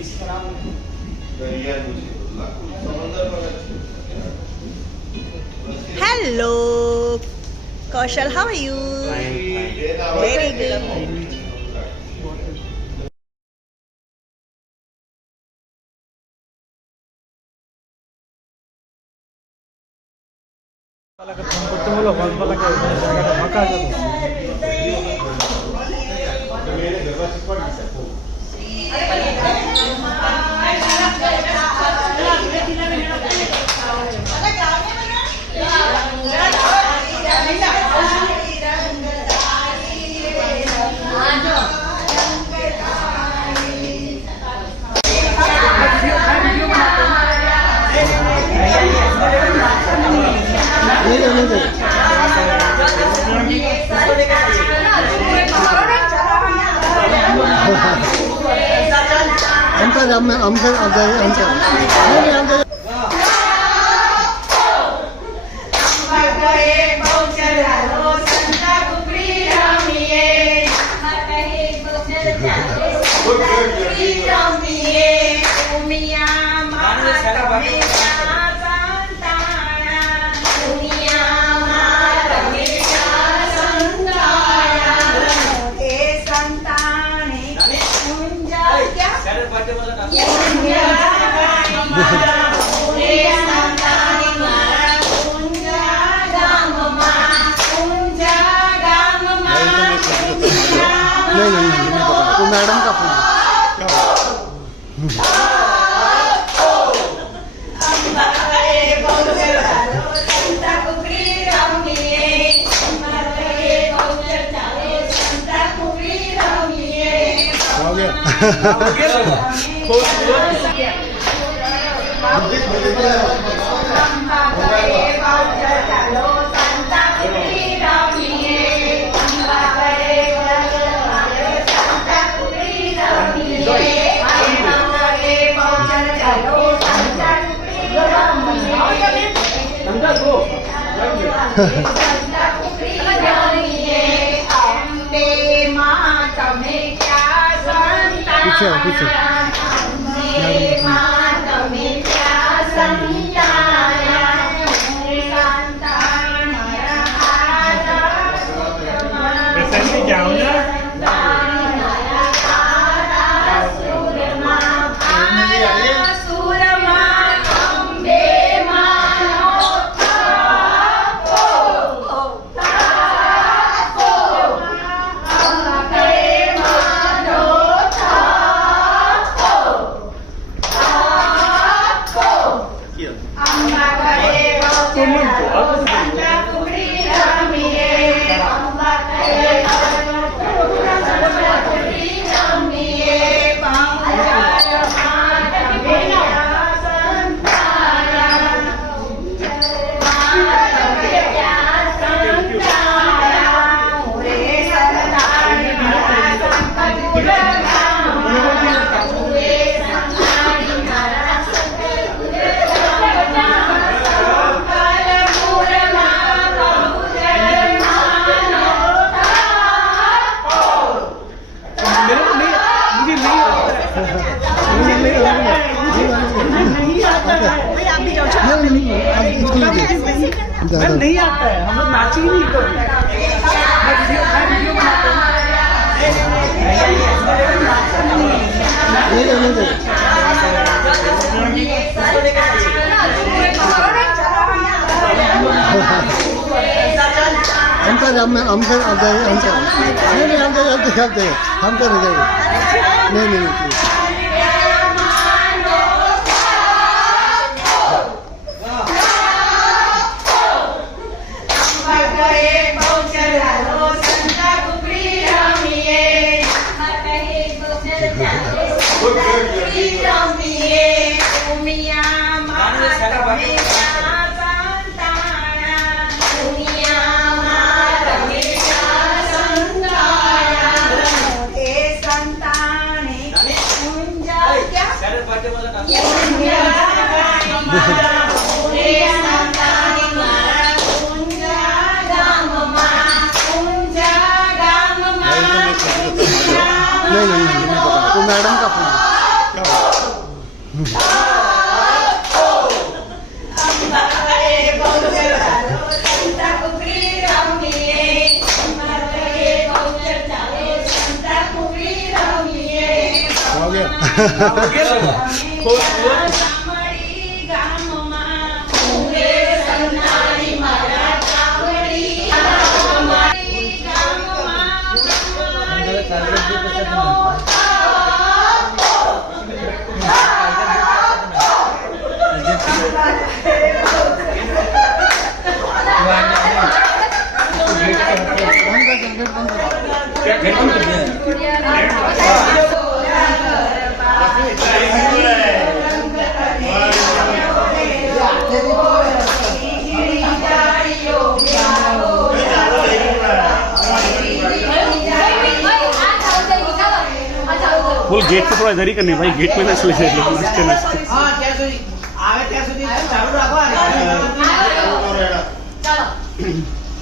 इसका नाम यार मुझे समंदर में Hello, Kaushal, how are you? Very good. नहीं मैडम का फोन पीछे पीछे नहीं आता है, हम लोग मैच ही नहीं करते। मैं वीडियो बनाता हूँ। हम कर नहीं हो गया फुल गेट पे थोड़ा जरी करनी भाई, गेट पे ना इसलिए नसते नसते હા ત્યાં સુધી આવે ત્યાં સુધી ચાલુ રાખો અને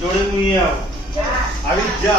જોડે મુઈ આવ આવી જા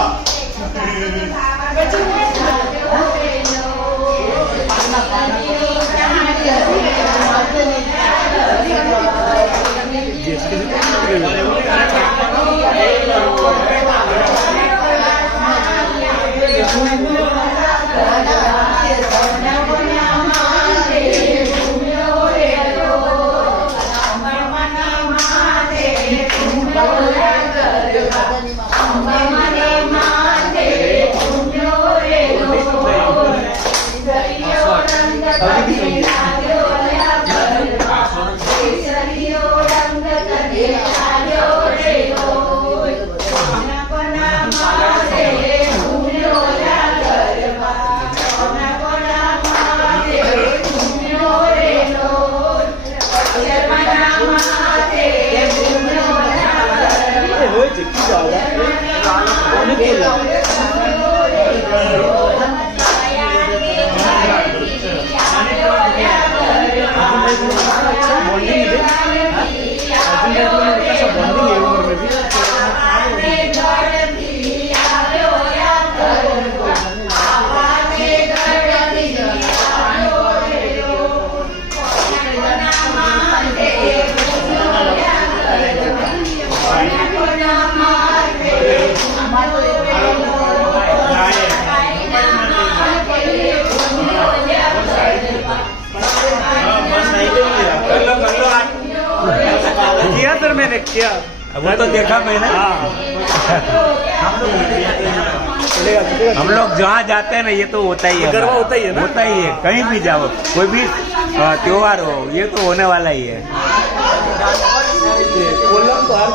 किया सर मैंने किया, वो तो देखा मैंने। हम लोग जहाँ जाते हैं ना ये तो होता ही है, गरबा होता ही है ना? होता ही है, कहीं भी जाओ कोई भी त्योहार हो ये तो होने वाला ही है। कोलम तो हर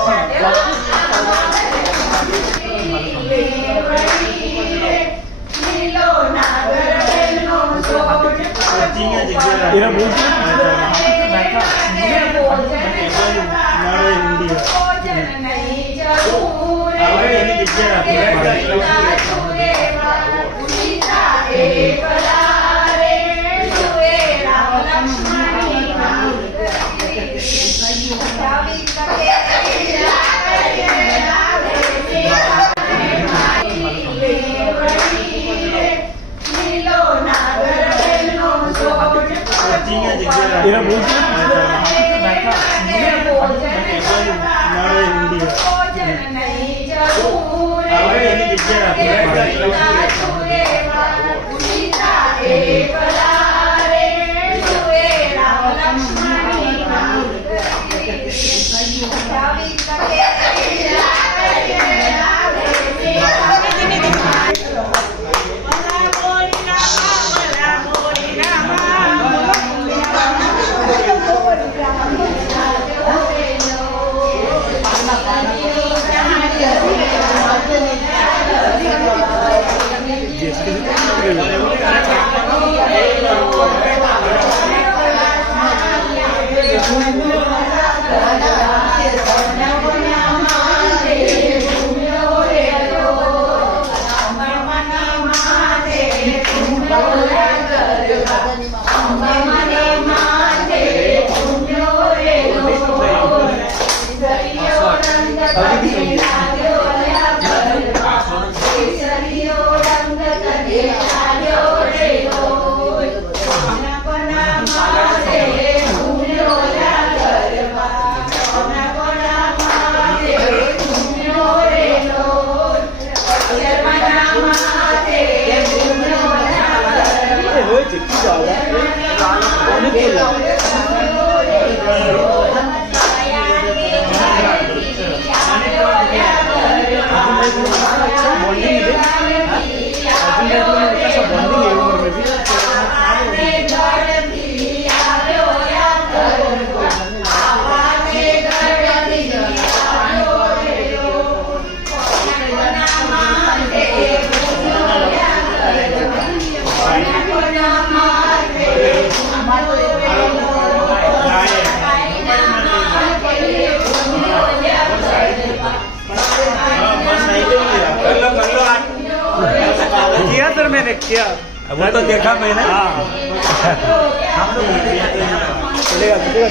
किया सर मैंने किया वो तो देखा मैंने।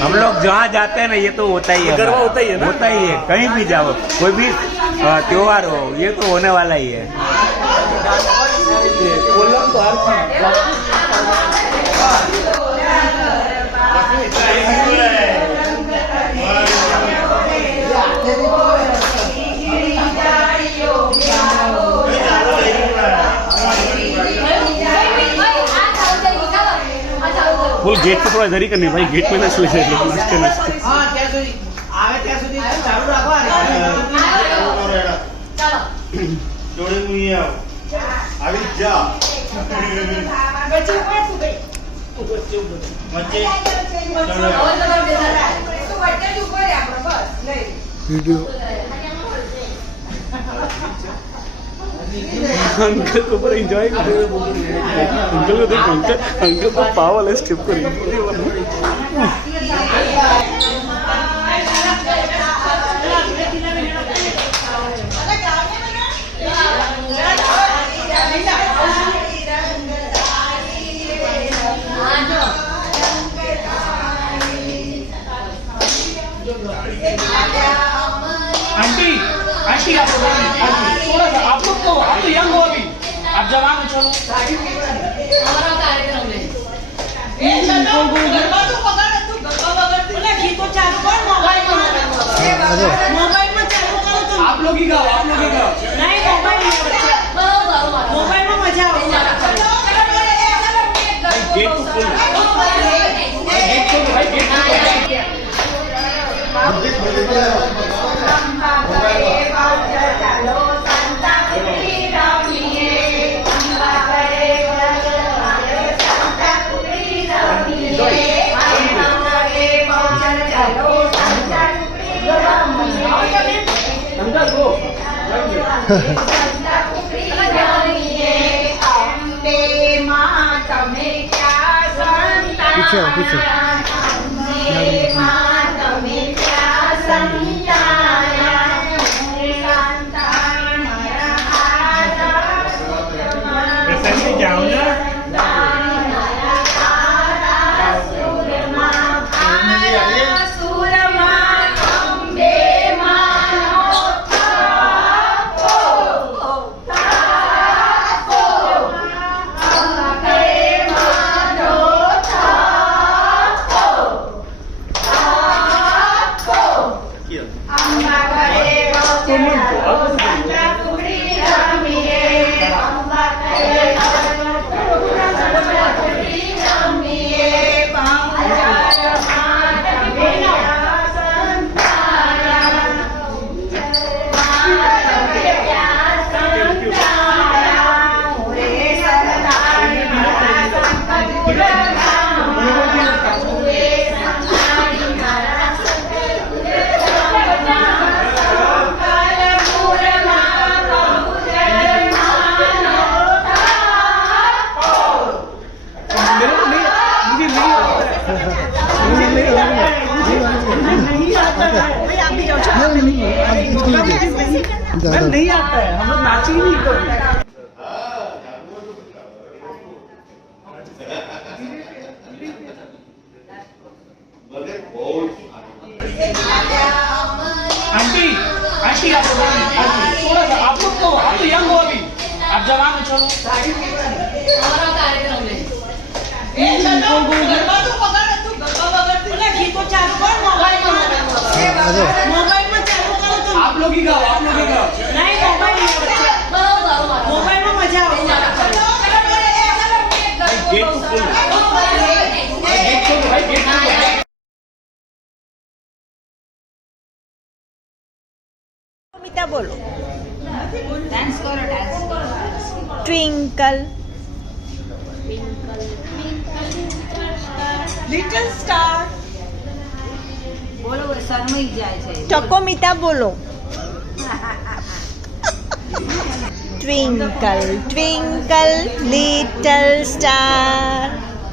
हम लोग जहाँ जाते हैं ना ये तो होता ही है, गरबा होता ही है ना? होता ही है। कहीं भी जाओ, कोई भी त्योहार हो, ये तो होने वाला ही है। कोलम तो हर फुल गेट पे थोड़ा इधर ही करनी भाई, गेट पे ना इसलिए नाचते नाचते। હા ત્યાં સુધી આવે ત્યાં સુધી ચાલુ રાખો જોડે મુઈ આવ આવી જા વચ્ચે वीडियो अंकल को पूरा एंजॉय कर रहे हैं। अंकल को देख, अंकल को पाव वाले स्किप करेंगे। आंटी आंटी आप लोग थोड़ा सा आप लोग तो यंग हो अभी, आप जवान हो, चलो हमारा कार्यक्रम है आप लोग ही गाओ, आप लोग ही गाओ। मोबाइल में मजा गेट तो फुल पीछे आओ, पीछे। जाओ ना नहीं आता है, हम लोग नाची ही नहीं कभी। आंटी आंटी आप लोग थोड़ा सा आप लोग तो यंग हो अभी, आप जवान हो, चलो हमारा कार्यक्रम है आप लोग ही गाओ, आप लोग ही गाओ। मोबाइल में मजा गेट तो फुल કવિતા બોલો. ડાન્સ કરો ડાન્સ ટ્વિંકલ લિટલ સ્ટાર. બોલો શરમાઈ જાય છે ચકોમિતા બોલો. Twinkle twinkle little star